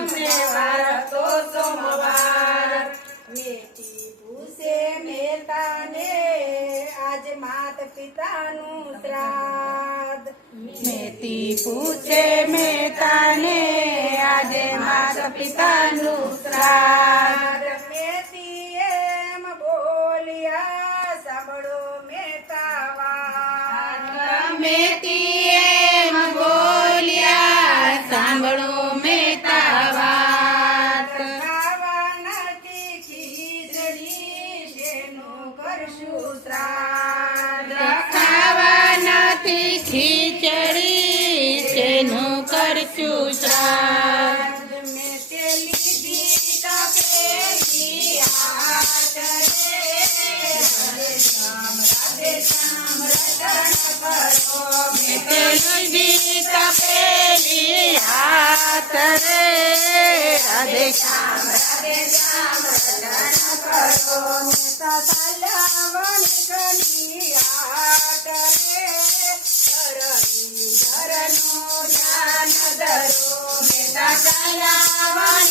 પિતાનું શ્રાદ્ધ મેતી પૂછે મેતાને આજે માતા પિતાનું શ્રાદ્ધ संगीत पेली हात रे राधे श्याम राधे श्याम करो हात रे धरणो ज्ञान धरो मेता सलवण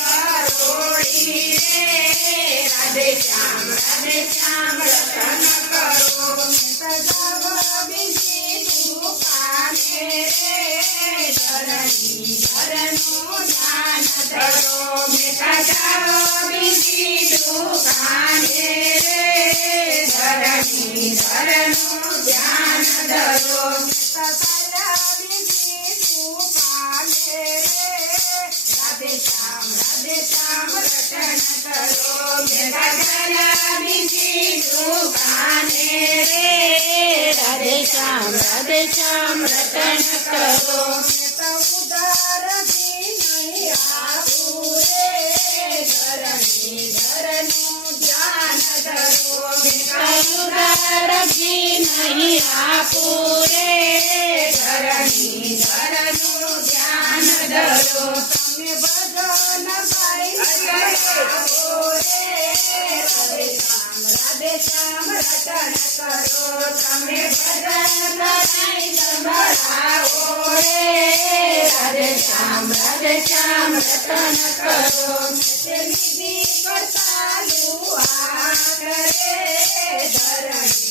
ಶರಣು ಧ್ಯಾನದರೋ ರವಿ ಶ್ಯಾಮ ರವಿ ಶ್ಯಾಮ ರಟನ ಕರೋ ರವಿ ಶ್ಯಾಮ ರವಿ ಶ್ಯಾಮ ರಟನ ಕರೋ ಉದಾರ ಧರಣಿ ಧರಣು ಧ್ಯಾನ ಧರೋ सकी नहीं पूरे धरणी धरनो ज्ञान धरो तमे भजन भाई पूरे राधे श्याम रतन करो तमे भजन भाई समराओ रे राधे श्याम राधे श्याम रतन करो निधि करता लुआ करे धरणी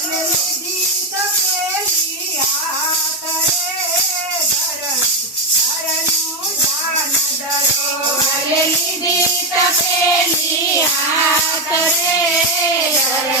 करे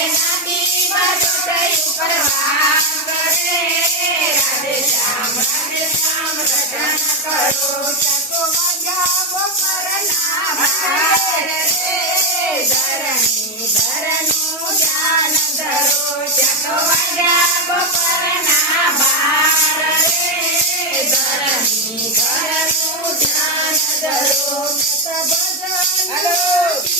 નદી બાજોટઈ ઉપર વાસ કરે રાધે શ્યામ રાધે શ્યામ રટન કરો ચકો મજાવો કરના ભાર રે ધરણી ધરનું જ્ઞાન ધરો ચકો મજાવો કરના ભાર રે ધરણી ધરનું જ્ઞાન ધરો સત ભજન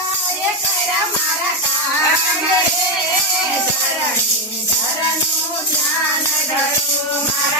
ધરણું ધ્યાન ધરું મારા